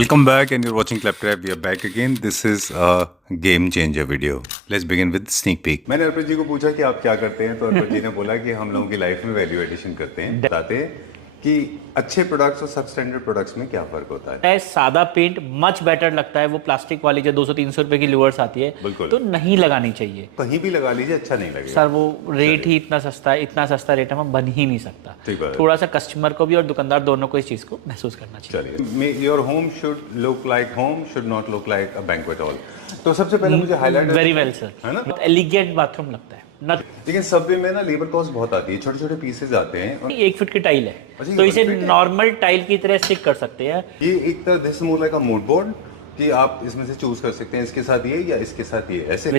Welcome back, and you're watching Claptrap. We are back again. This is a game changer video. Let's begin with sneak peek. मैंने अर्पित जी को पूछा कि आप क्या करते हैं, तो अर्पित जी ने बोला कि हम लोगों की लाइफ में वैल्यू एडिशन करते हैं, बताते हैं कि अच्छे प्रोडक्ट्स और सबस्टैंडर्ड प्रोडक्ट्स में क्या फर्क होता है। सादा पेंट मच बेटर लगता है। वो प्लास्टिक वाली जो 200-300 रुपए की लूवर्स आती है, बिल्कुल, तो नहीं लगानी चाहिए। कहीं भी लगा लीजिए, अच्छा नहीं लगेगा सर। वो रेट ही इतना सस्ता है, इतना सस्ता रेट में बन ही नहीं सकता। थोड़ा सा कस्टमर को भी और दुकानदार दोनों को इस चीज को महसूस करना चाहिए। चलिए, your home should look like home, should not look like a banquet hall. तो सबसे पहले मुझे हाईलाइट, वेरी वेल सर, है ना, एलिगेंट बाथरूम लगता है। लेकिन सबवे में ना लेबर कॉस्ट बहुत आती है, छोटे छोटे पीसेज आते हैं और 1 फीट की टाइल है, तो इसे नॉर्मल टाइल की तरह स्टिक कर सकते हैं। ये एक तरह this more like a mood board कि आप इसमें से चूज कर सकते हैं, इसके साथ ये या इसके साथ ये, ऐसे।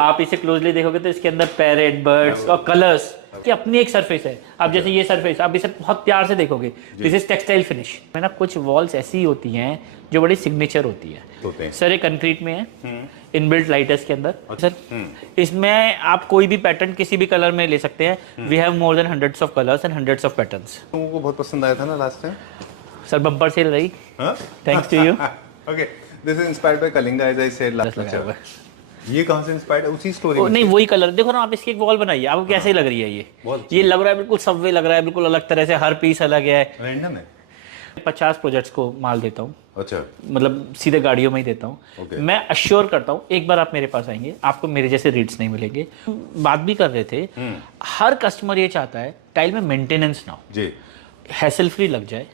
आप इसे क्लोजली देखोगे तो इसके अंदर पैरेट, बर्ड्स और कलर्स की अपनी एक सरफेस है। अब जैसे ये सरफेस आप इसे बहुत प्यार से देखोगे, दिस इज टेक्सटाइल फिनिश में ना। कुछ वॉल्स ऐसी होती हैं जो बड़ी सिग्नेचर होती है। सर ये कंक्रीट में है, इनबिल्ट लाइटर्स के अंदर। सर इसमें आप कोई भी पैटर्न किसी भी कलर में ले सकते हैं। We have more than hundreds of colours and hundreds of patterns. लोगों को बहुत पसंद आया था ना last time sir, bumper sale रही, thanks to you. Okay, this is inspired by Kalinga, as I said last time. ये कहां से इंस्पायर्ड है? उसी स्टोरी में? नहीं, वही कलर देखो ना आप, इसकी एक वॉल बनाई है, आपको कैसे लग रही है ये लग रहा है बिल्कुल सबवे लग रहा है, बिल्कुल अलग तरह से, हर पीस अलग है। रैंडम है। 50 प्रोजेक्ट्स को माल देता हूँ। अच्छा, मतलब सीधे गाड़ियों में ही देता हूँ। मैं अश्योर करता हूँ, एक बार आप मेरे पास आएंगे आपको मेरे जैसे रेट्स नहीं मिलेंगे। बात भी कर रहे थे, हर कस्टमर ये चाहता है टाइल में मेंटेनेंस ना हो जी, हैसल फ्री लग जाए,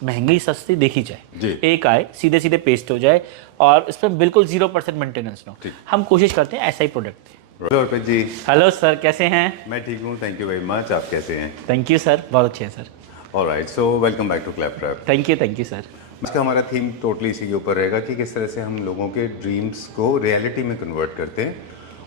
महंगी सस्ती देखी जाए, एक आए सीधे सीधे पेस्ट हो जाए और इस पर बिल्कुल 0% मेंटेनेंस ना हो। हम कोशिश करते हैं ऐसा ही प्रोडक्ट दें। हेलो अर्पित जी। हेलो सर, कैसे हैं? मैं ठीक हूँ, थैंक यू वेरी मच। आप कैसे हैं? थैंक यू सर, बहुत अच्छे हैं sir. Alright, so welcome back to Claptrap. Thank you sir. आज का हमारा थीम टोटली इसी के ऊपर रहेगा कि किस तरह से हम लोगों के ड्रीम्स को रियलिटी में कन्वर्ट करते हैं।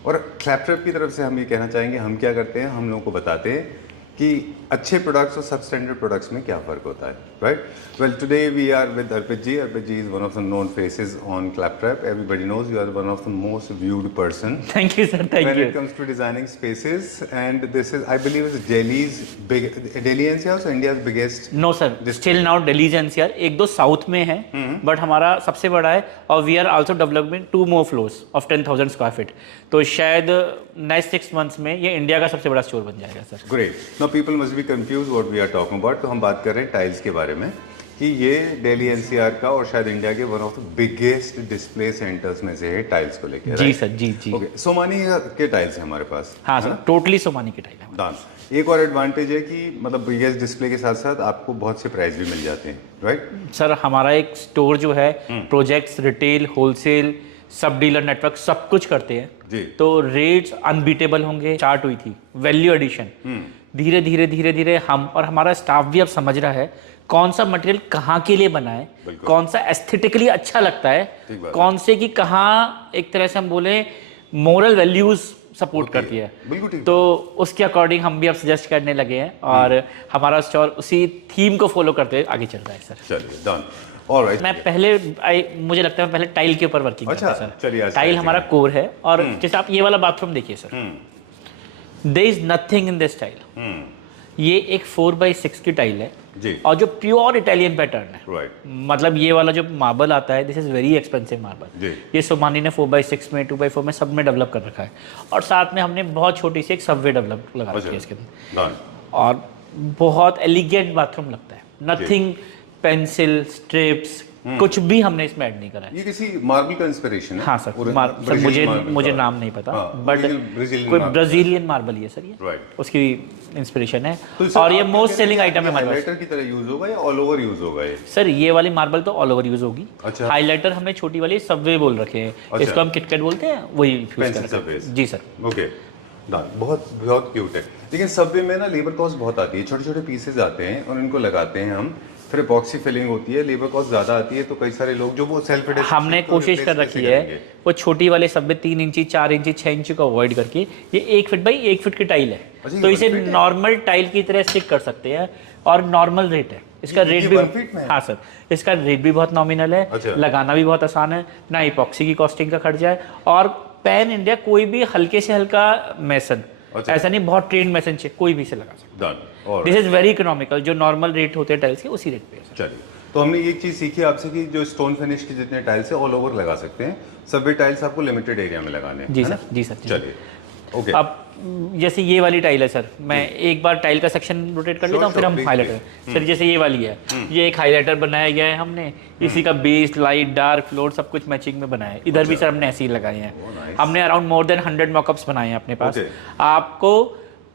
और क्लैपट्रैप की तरफ से हम ये कहना चाहेंगे, हम क्या करते हैं, हम लोगों को बताते हैं कि अच्छे प्रोडक्ट्स और सबस्टैंडर्ड प्रोडक्ट्स में क्या फ़र्क होता है, right? Well, today we are with Arpit ji. Arpit ji is one of the known faces on Claptrap. Everybody knows you are one of the most viewed person. Thank you sir, thank when you. When it comes to designing spaces, and this is, I believe, is Delhi's Delhi NCR, so India's biggest. No sir, still now Delhi's NCR, एक दो south में है, but हमारा सबसे बड़ा है। और we are also developing 2 more floors of 10,000 square feet। तो शायद नेक्स्ट 6 months में ये इंडिया का सबसे बड़ा स्टोर बन जाएगा sir. Great. Now people must be confuse what we are talking about. तो हम बात कर रहे हैं टाइल्स के बारे में कि ये दिल्ली एनसीआर का और शायद इंडिया के one of the biggest display centres में से है टाइल्स को लेकर। जी सर, जी जी। ओके, सोमानी के टाइल्स है हमारे पास। हाँ सर, टोटली सोमानी के टाइल है। डांस एक और एडवांटेज है कि मतलब बिगेस्ट डिस्प्ले के साथ साथ आपको बहुत से प्राइस भी मिल जाते हैं, राइट? सर हमारा एक स्टोर जो है, प्रोजेक्ट्स, रिटेल, होलसेल, सब डीलर नेटवर्क सब कुछ करते हैं जी। तो रेट्स अनबीटेबल होंगे। चार्ट हुई थी वैल्यू एडिशन, धीरे धीरे हम और हमारा स्टाफ भी अब समझ रहा है कौन सा मटेरियल कहाँ के लिए बना है, कौन सा एस्थेटिकली अच्छा लगता है, कौन से की कहाँ एक तरह से हम बोले मोरल वैल्यूज सपोर्ट करती है। तो उसके अकॉर्डिंग हम भी अब सजेस्ट करने लगे हैं और हमारा स्टोर उसी थीम को फॉलो करते हुए आगे चल रहा है सर। चलिए, डन। Alright, मैं पहले मुझे लगता है मैं पहले टाइल के ऊपर वर्किंग करता सर। चलिए, टाइल हमारा कोर है। और जैसे आप ये वाला बाथरूम देखिए sir, there is nothing in this tile. ये एक 4x6 की टाइल है जी। और जो प्योर इटालियन पैटर्न है, राइट। मतलब ये वाला जो मार्बल आता है, this is very expensive marble. ये सोमानी ने 4x6 में, 2x4 में सब में डेवलप कर रखा है। और साथ में हमने बहुत छोटी सी एक सबवे डेवलप लगा रखी है इसके अंदर, और बहुत एलिगेंट बाथरूम लगता है। नथिंग पेंसिल स्ट्रिप्स कुछ भी हमने इसमें ऐड नहीं करा है। ये किसी मार्बल का इंस्पिरेशन है? हाँ सर, सर मुझे नाम नहीं पता, बट कोई ब्राजीलियन मार्बल है सर ये, राइट। उसकी इंस्पिरेशन है। तो और ये मोस्ट सेलिंग आइटम है हमारे पास। हाइलाइटर की तरह यूज होगा या ऑल ओवर यूज होगा ये? सर ये वाली मार्बल तो ऑल ओवर यूज होगी। अच्छा। हाइलाइटर हमने छोटी वाली सबवे बोल रखे हैं। अच्छा। इसको हम किटकैट बोलते हैं, वही यूज करते हैं जी सर। ओके, बहुत बहुत क्यूट है। लेकिन सबवे में ना लेबर कॉस्ट बहुत आती है, छोटे छोटे पीसेज आते हैं और इनको लगाते हैं हम, फिर एपॉक्सी फिलिंग होती है, लेबर कॉस्ट ज़्यादा आती है। तो कई सारे लोग जो वो सेल्फ एडेप्ट, हमने कोशिश कर रखी है वो छोटी वाले सब में 3 इंची 4 इंची 6 इंची को अवॉइड करके, ये 1 फीट बाई 1 फीट की टाइल है। तो इसे नॉर्मल टाइल की तरह स्टिक कर सकते हैं और नॉर्मल रेट है इसका। रेट भी, हाँ सर, इसका रेट भी बहुत नॉमिनल है। अच्छा। लगाना भी बहुत आसान है, ना इपॉक्सी की कॉस्टिंग का खर्चा है। और पैन इंडिया कोई भी हल्के से हल्का मैसन, ऐसा नहीं बहुत ट्रेंड मैसन चाहिए, कोई भी से लगा सकता है। This is very economical. जो नॉर्मल रेट होते हैं टाइल्स के, उसी रेट पे। चलिए, तो हमने एक चीज़ सीखी आपसे कि जो स्टोन फिनिश के जितने टाइल्स है ऑल ओवर लगा सकते हैं, सभी टाइल्स आपको लिमिटेड एरिया में लगाने हैं। जी सर, जी सर। चलिए ओके। अब जैसे ये वाली टाइल है सर, मैं एक बार टाइल का सेक्शन रोटेट कर लेता हूँ, फिर हम हाईलाइटर। सर जैसे ये वाली है, ये एक हाईलाइटर बनाया गया है हमने, इसी का बेस, लाइट, डार्क, फ्लोर सब कुछ मैचिंग में बनाया है। इधर भी सर हमने ऐसे ही लगाए हैं। हमने अराउंड मोर देन 100 मॉकअप्स बनाए हैं अपने पास। आपको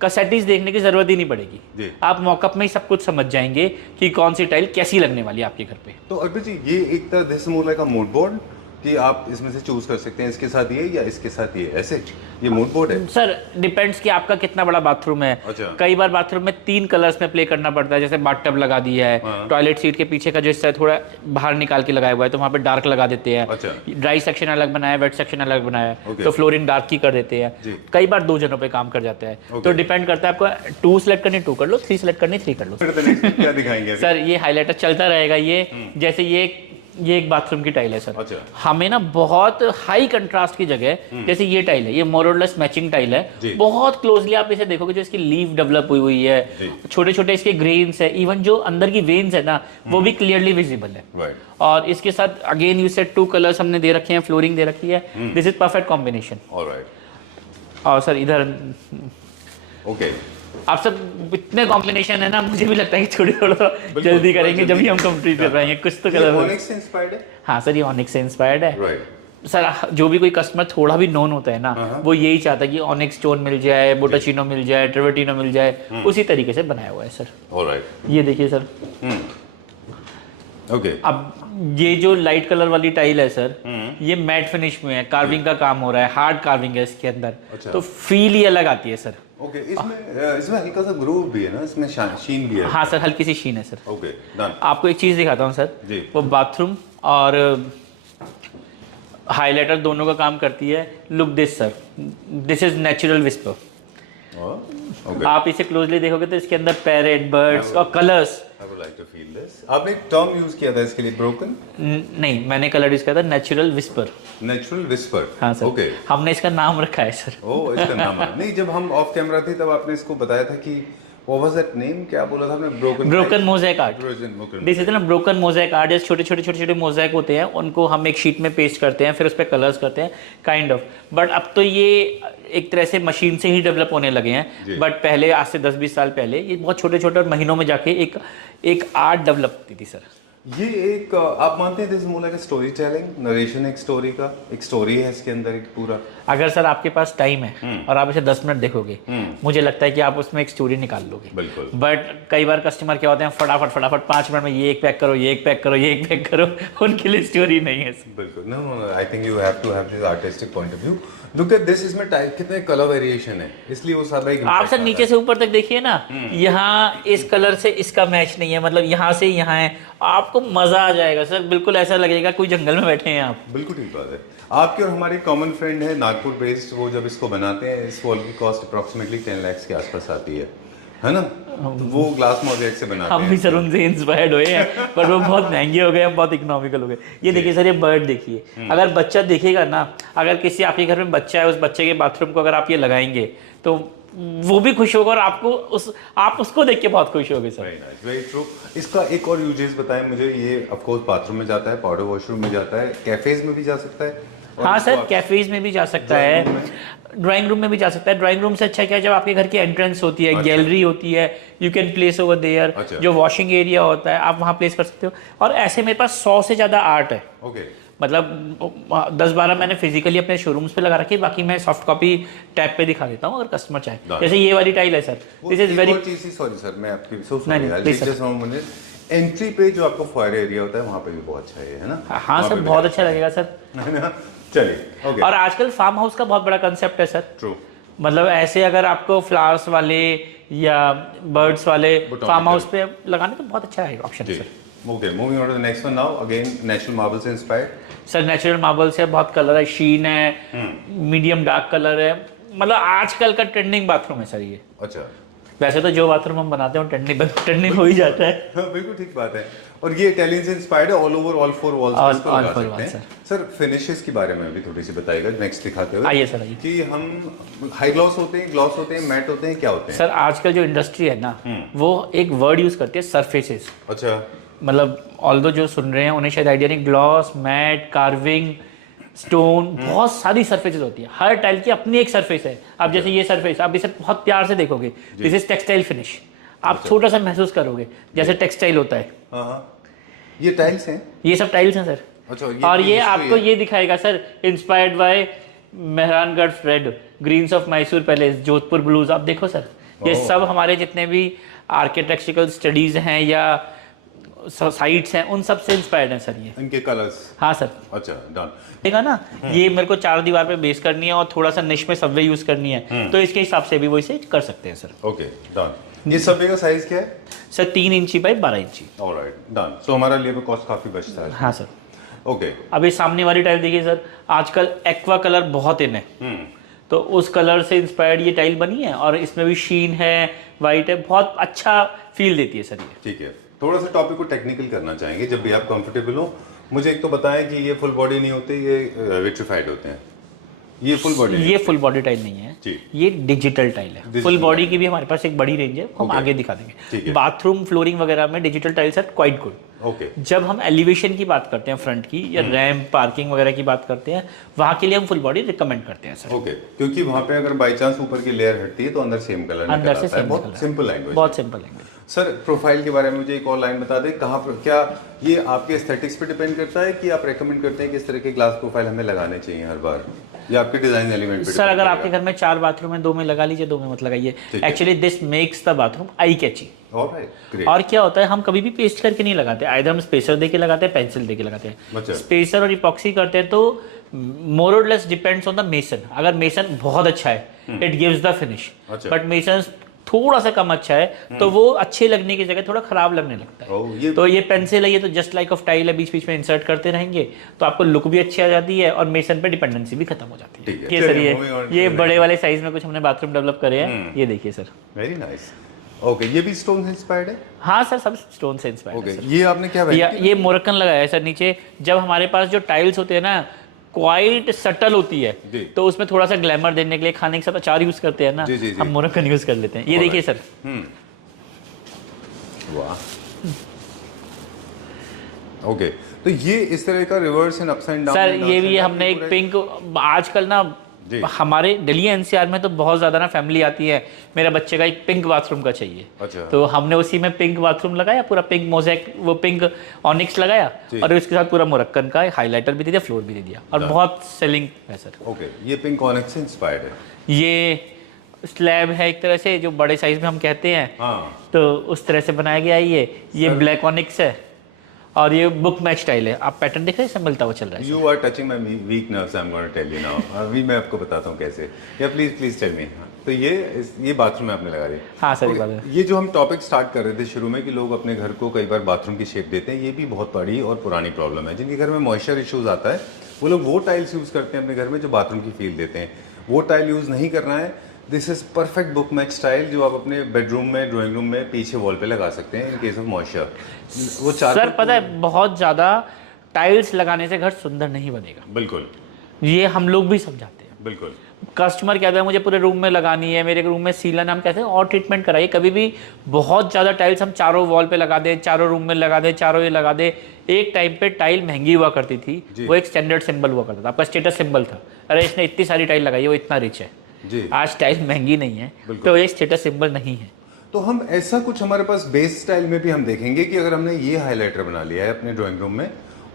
कसैटिस देखने की जरूरत ही नहीं पड़ेगी, आप मॉकअप में ही सब कुछ समझ जाएंगे कि कौन सी टाइल कैसी लगने वाली है आपके घर पे। तो अर्पित जी, ये एक तरह this more like a mood board कि आप इसमें से चूज कर सकते हैं इसके साथ ये या इसके साथ ये, ऐसे ये मूड बोर्ड है? सर डिपेंड्स कि आपका कितना बड़ा बाथरूम है। अच्छा। कई बार बाथरूम में 3 कलर्स में प्ले करना पड़ता है, जैसे बाथटब लगा दिया है, टॉयलेट सीट के पीछे का जो हिस्सा है थोड़ा बाहर निकाल के लगाया हुआ है तो वहाँ पे डार्क लगा देते हैं। अच्छा। ड्राई सेक्शन अलग बनाया है, वेट सेक्शन अलग बनाया है, तो फ्लोरिंग डार्क ही कर देते हैं। कई बार 2 जनों पे काम कर जाता है, तो डिपेंड करता है आपको 2 सेलेक्ट करनी 2 कर लो, 3 सेलेक्ट करनी 3 कर लो। क्या दिखाएंगे सर ये हाईलाइटर चलता रहेगा। ये जैसे ये एक बाथरूम की टाइल है सर। अच्छा। हमें ना बहुत हाई कंट्रास्ट की जगह, जैसे ये टाइल है, ये मोरलेस मैचिंग टाइल है, बहुत क्लोजली आप इसे देखोगे, जो इसकी लीफ डेवलप हुई है, छोटे छोटे इसके ग्रेन्स है, इवन जो अंदर की वेन्स है ना वो भी क्लियरली विजिबल है। और इसके साथ अगेन यू सेड 2 कलर्स हमने दे रखे हैं, फ्लोरिंग दे रखी है। This is perfect combination. और सर इधर ओके, आप सब इतने कॉम्बिनेशन है ना, मुझे भी लगता है कि थोड़ा जल्दी करेंगे जब भी हम कंप्लीट कर पाएंगे। कुछ तो कलर ऑनिक्स से इंस्पायर्ड है? हाँ सर, ये ऑनिक्स से इंस्पायर्ड है। राइट। सर जो भी कोई कस्टमर थोड़ा भी नोन होता है ना, वो यही चाहता है कि ऑनिक्स स्टोन मिल जाए, बोटाचिनो मिल जाए, ट्रेवर्टिनो मिल जाए, उसी तरीके से बनाया हुआ है सर। ऑलराइट। ये देखिए सर। ओके। अब ये जो लाइट कलर वाली टाइल है सर, ये मैट फिनिश में है, कार्विंग का काम हो रहा है, हार्ड कार्विंग है इसके अंदर। अच्छा। तो फील ही अलग आती है सर। ओके, इसमें हल्का सा ग्रूव भी है ना, इसमें शीन भी है। हाँ सर, हल्की सी शीन है सर। Okay, done. आपको एक चीज दिखाता हूँ सर जी। वो बाथरूम और हाइलाइटर दोनों का काम करती है। Look this sir, this is natural whisper. आप इसे क्लोजली देखोगे तो इसके अंदर पैरेट, बर्ड्स और colours. I would like to feel this. आपने एक टर्म यूज किया था इसके लिए, ब्रोकन? नहीं, मैंने कलर यूज किया था नेचुरल विस्पर। Natural whisper. हाँ सर। ओके। हमने इसका नाम रखा है सर। ओह, इसका नाम है। नहीं, जब हम ऑफ कैमरा थे तब आपने इसको बताया था कि what was that name? क्या बोला था आपने? Broken mosaic art. This is ना ब्रोकन मोज़ेक आर्ट। जैसे छोटे-छोटे मोज़ेक होते हैं, उनको हम एक शीट में पेस्ट करते हैं, फिर उस पर कलर्स करते हैं, काइंड ऑफ। बट अब तो ये एक तरह से मशीन से ही डेवलप होने लगे हैं। बट पहले, आज से 10-20 साल पहले, ये बहुत छोटे-छोटे और महीनों में जाके एक आर्ट डेवलप होती थी सर। ये एक आप मानते हैं this more like story telling, narration एक स्टोरी का, एक स्टोरी है इसके अंदर एक पूरा। अगर सर आपके पास टाइम है और आप इसे 10 मिनट देखोगे, मुझे लगता है कि आप उसमें एक स्टोरी निकाल लोगे। बिल्कुल। बट कई बार कस्टमर क्या होते हैं, फटाफट 5 मिनट में ये एक पैक करो, ये एक पैक करो, ये एक पैक करो, उनके लिए स्टोरी नहीं है। बिल्कुल। No, I think you have to have this artistic point of view. Look at this, इसमें टाइप कितने कलर वेरिएशन है, इसलिए वो सारा एक आप सर नीचे से ऊपर तक देखिए ना, यहाँ इस कलर से इसका मैच नहीं है, मतलब यहाँ से यहाँ है, आपको मजा आ जाएगा सर। बिल्कुल ऐसा लगेगा कोई जंगल में बैठे हैं आप। बिल्कुल ठीक बात है। आपके और हमारे कॉमन फ्रेंड है नागपुर बेस्ड, वो जब इसको बनाते हैं, इस वॉल की कॉस्ट अप्रॉक्सीमेटली 10 लाख के आसपास आती है ना? वो ग्लास मोज़ेक से बनाते हैं। हम भी सर उनसे इंस्पायर्ड हुए हैं, पर वो बहुत महंगे हो गए, हम बहुत इकोनॉमिकल हो गए। ये देखिए सर, ये बर्ड देखिए। अगर बच्चा देखेगा ना, अगर किसी आपके घर में बच्चा है, उस बच्चे के बाथरूम को अगर आप ये लगाएंगे तो वो भी खुश होगा, और आप उसको देख के बहुत खुश होगे सर। Very true. इसका एक और यूजेस बताएं मुझे। ये ऑफ कोर्स बाथरूम में जाता है, पाउडर वॉशरूम में जाता है, कैफेज में भी जा सकता है। हाँ सर, कैफेज में भी जा सकता है, ड्राइंग रूम में भी जा सकता है। ड्राइंग रूम से अच्छा क्या है, जब आपके घर की एंट्रेंस होती है, गैलरी होती है, you can place over there. जो वॉशिंग एरिया होता है, आप वहाँ प्लेस कर सकते हो। और ऐसे मेरे पास 100 से ज़्यादा आर्ट है। मतलब 10-12 मैंने फिजिकली अपने शोरूम्स पे लगा रखी है, बाकी मैं सॉफ्ट कॉपी टैब पे दिखा देता हूँ अगर कस्टमर चाहे। जैसे ये वाली टाइल है sir, this is very. Sorry sir, मैं आपकी सो सॉरी। एंट्री पे जो आपका फायर एरिया होता है, वहाँ पे भी बहुत अच्छा है ना? हाँ सर, बहुत अच्छा लगेगा सर। चलिए, ओके। और आजकल फार्म हाउस का बहुत बड़ा कंसेप्ट है सर। ट्रू। मतलब ऐसे अगर आपको फ्लावर्स वाले या बर्ड्स वाले फार्म हाउस पे लगाने तो बहुत अच्छा है option sir. Okay, moving on to the next one now. Again, natural marble से inspired. सर नेचुरल मार्बल से बहुत कलर है, शीन है, मीडियम डार्क कलर है। मतलब आजकल का ट्रेंडिंग बाथरूम है सर ये। अच्छा। वैसे तो जो बाथरूम हम बनाते हैं ट्रेंडिंग हो ही जाता है। हाँ, बिल्कुल ठीक बात है। और ये इटालियन से इंस्पायर्ड है, ऑल ओवर ऑल 4 वॉल्स पे लगा सकते हैं। सर फिनिशेस के बारे में भी थोड़ी सी बताइएगा नेक्स्ट दिखाते हुए। आइए सर, आइए। कि हम हाई ग्लॉस होते हैं, ग्लॉस होते हैं, मैट होते हैं, क्या होते हैं? सर आजकल जो इंडस्ट्री है ना, वो एक वर्ड यूज करती है, सरफेसेस। अच्छा। मतलब ऑल्दो जो सुन रहे हैं उन्हें शायद आइडिया नहीं, ग्लॉस, मैट, कार्विंग, स्टोन, बहुत सारी सरफेसेस होती है। हर टाइल की अपनी एक सरफेस है। अब जैसे ये सरफेस आप इसे बहुत प्यार से देखोगे, दिस इज टेक्सटाइल फिनिश, आप छोटा सा महसूस करोगे जैसे टेक्सटाइल होता है। ये टाइल्स हैं, ये सब टाइल्स हैं सर। अच्छा, और ये आपको ये दिखाएगा sir, inspired by Mehrangarh red, greens of Mysore palace, Jodhpur blues. आप देखो सर, ये सब हमारे जितने भी आर्किटेक्चरल स्टडीज हैं या साइट्स हैं उन सब से इंस्पायर्ड हैं सर ये, इनके कलर्स। हाँ सर। अच्छा, डन। देखा ना, ये मेरे को 4 दीवार पे बेस करनी है और थोड़ा सा निश में सबवे यूज करनी है, तो इसके हिसाब से भी वो इसे कर सकते हैं सर। Okay, done. ये सबवे का साइज क्या है सर? 3 इंची बाई 12 इंची। Alright, done. सो हमारा लेबर कॉस्ट काफी बचता है। हाँ सर। ओके, अब ये सामने वाली टाइल देखिए सर, आजकल एक्वा कलर बहुत इन है, तो उस कलर से इंस्पायर्ड ये टाइल बनी है और इसमें भी शीन है, वाइट है, बहुत अच्छा फील देती है सर ये। ठीक है, थोड़ा सा टॉपिक को टेक्निकल करना चाहेंगे जब भी आप कंफर्टेबल हो। मुझे एक तो बताएं कि ये फुल बॉडी नहीं होते, ये विट्रिफाइड होते हैं। ये फुल बॉडी, ये फुल बॉडी टाइल नहीं है जी, ये डिजिटल टाइल है। फुल बॉडी की भी हमारे पास एक बड़ी रेंज है, हम आगे दिखा देंगे। बाथरूम फ्लोरिंग वगैरह में digital tiles are quite good. Okay, जब हम एलिवेशन की बात करते हैं फ्रंट की या रैम्प, पार्किंग वगैरह की बात करते हैं, वहां के लिए हम फुल बॉडी रिकमेंड करते हैं सर। ओके, क्योंकि वहां पे अगर बाय चांस ऊपर की लेयर हटती है तो अंदर सेम कलर निकल अंदर से आता है। सेम बहुत सिंपल लैंग्वेज, बहुत सिंपल लैंग्वेज। सर प्रोफाइल के बारे में मुझे एक और लाइन बता दें, कहाँ पर क्या ये आपके एस्थेटिक्स पे डिपेंड करता है कि आप रेकमेंड करते हैं कि इस तरह के ग्लास प्रोफाइल हमें लगाने चाहिए हर बार, या आपके डिजाइन एलिमेंट पे? सर अगर आपके घर में 4 बाथरूम है, 2 में लगा लीजिए, 2 में मत लगाइए। Actually this makes the bathroom eye catchy. और क्या होता है, हम कभी भी पेस्ट करके नहीं लगाते, आइदर हम स्पेसर देके लगाते हैं, पेंसिल देके लगाते हैं। स्पेसर और इपॉक्सी करते हैं तो मोर और less depends on the mason. अगर मेसन बहुत अच्छा है, it gives the finish, but mason थोड़ा सा कम अच्छा है तो वो अच्छे लगने की जगह थोड़ा खराब लगने लगता है। तो ये पेंसिल है, ये तो जस्ट लाइक ऑफ टाइल है, बीच बीच में इंसर्ट करते रहेंगे तो आपको लुक भी अच्छी आ जाती है और मेसन पे डिपेंडेंसी भी खत्म हो जाती है। ये सर ये बड़े वाले साइज में कुछ हमने बाथरूम डेवलप करे हैं, ये देखिए सर। Very nice. ओके, ये भी स्टोन से इंस्पायर्ड है? हाँ सर, सब स्टोन से इंस्पायर्ड है। ये आपने क्या ये मोरक्कन लगाया है सर नीचे। जब हमारे पास जो टाइल्स होते हैं ना क्वाइट सटल होती है, तो उसमें थोड़ा सा ग्लैमर देने के लिए खाने के साथ अचार यूज करते हैं ना, हम मोरक्कन यूज कर लेते हैं। ये देखिए सर, वाह। ओके, तो ये इस तरह का reverse and upside down sir, ये भी हमने एक पिंक, आजकल ना हमारे दिल्ली एनसीआर में तो बहुत ज्यादा ना फैमिली आती है, मेरा बच्चे का एक पिंक बाथरूम का चाहिए। अच्छा। तो हमने उसी में पिंक बाथरूम लगाया, पूरा पिंक मोज़ेक, वो पिंक ऑनिक्स लगाया और उसके साथ पूरा मोरक्कन का हाइलाइटर भी दे दिया, फ्लोर भी दे दिया और बहुत सेलिंग है सर। ओके, ये पिंक ऑनिक्स से इंस्पायर्ड है। ये स्लैब है एक तरह से, जो बड़े साइज में हम कहते हैं, तो उस तरह से बनाया गया है। ये ब्लैक ऑनिक्स है और ये बुक मैच स्टाइल है। आप पैटर्न देख रहे हैं, सब मिलता हुआ चल रहा है। You are touching my weak nerves, I am gonna tell you now. अभी मैं आपको बताता हूँ कैसे। या प्लीज टेल मी। तो ये बाथरूम में आपने लगा दिया? हाँ सर। ये जो हम टॉपिक स्टार्ट कर रहे थे शुरू में कि लोग अपने घर को कई बार बाथरूम की शेप देते हैं, ये भी बहुत बड़ी और पुरानी प्रॉब्लम है। जिनके घर में मॉइस्चर इश्यूज आता है वो लोग वो टाइल्स यूज करते हैं अपने घर में जो बाथरूम की फील देते हैं। वो टाइल यूज नहीं करना है। This is perfect book match style जो आप अपने बेडरूम में, ड्राइंग रूम में पीछे वॉल पे लगा सकते हैं इन केस ऑफ मॉइस्चर। वो सर पता है, बहुत ज्यादा टाइल्स लगाने से घर सुंदर नहीं बनेगा। बिल्कुल, ये हम लोग भी समझाते हैं। बिल्कुल। कस्टमर कहता है मुझे पूरे रूम में लगानी है, मेरे रूम में सीलन, हम कहते हैं और ट्रीटमेंट कराइए। कभी भी बहुत ज़्यादा टाइल्स हम चारों वॉल पे लगा दें, चारों रूम में लगा दें, चारों ये लगा दें। एक टाइम पे टाइल महंगी हुआ करती थी, वो एक स्टैंडर्ड सिंबल हुआ करता था, आपका स्टेटस सिंबल था। अरे इसने इतनी सारी टाइल लगाई है, वो इतना रिच है। आज टाइल महंगी नहीं है तो ये स्टेटस सिंबल नहीं है। तो हम ऐसा कुछ हमारे पास बेस स्टाइल में भी हम देखेंगे कि अगर हमने ये हाइलाइटर बना लिया है अपने ड्राइंग रूम में,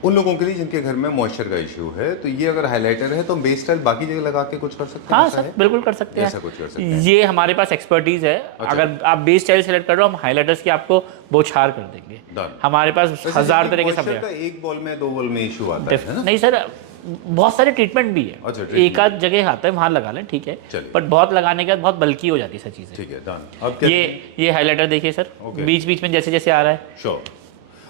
उन लोगों के लिए जिनके घर में मॉइस्चर का इश्यू है, तो ये अगर हाइलाइटर है तो बेस स्टाइल बाकी जगह लगा के कुछ कर सकते हैं? हाँ सर, बिल्कुल कर सकते हैं। ऐसा कुछ कर सकते हैं। ये हमारे पास एक्सपर्टीज है। अगर आप बेस स्टाइल सेलेक्ट कर रहे हो, हम हाइलाइटर्स की आपको बौछार कर देंगे। हमारे पास 1000 तरह के सब है। एक बॉल में 2 बॉल में इश्यू आता है ना? नहीं सर, बहुत सारे ट्रीटमेंट भी है। अच्छा, एक आध जगह आता है, वहां लगा लें, ठीक है, बट बहुत लगाने के बाद बहुत बल्की हो जाती है सब चीजें। ठीक है, डन। अब क्या ये हाइलाइटर देखिए सर, बीच बीच में जैसे जैसे आ रहा है। श्योर।